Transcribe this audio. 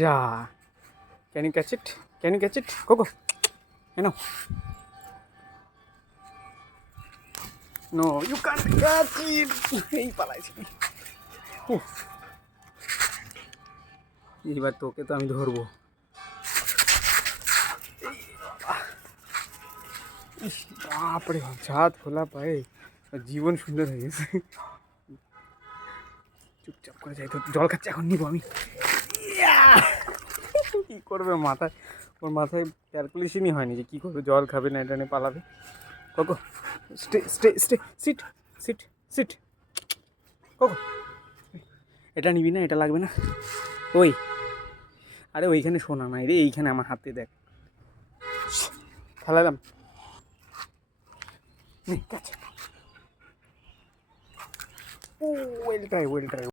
যা, can you catch it? Can you catch it Coco? কেন? No you can't catch it. এই পালাইছি। উফ, এইবার তোকে তো আমি ধরবো। ইস, বাপরে বাপ, ছাদ খোলা পায়ে জীবন সুন্দর হয়ে গেছে। চুপচাপ করে যাই, তো জল খাচ্ছে, এখন নিবো আমি। কী করবে মাথায়, ওর মাথায় ক্যালকুলেশনই হয়নি যে কী করবে, জল খাবে না, এটা নিয়ে পালাবে। Coco stay stay stay, sit sit sit. Coco এটা নিবি না, এটা লাগবে না। ওই, আরে ওইখানে শোনা নাই রে, এইখানে আমার হাতে দেখ, ফেলালাম। নে ক্যাচ। ও ওয়েল ট্রাই, ওয়েল ট্রাই।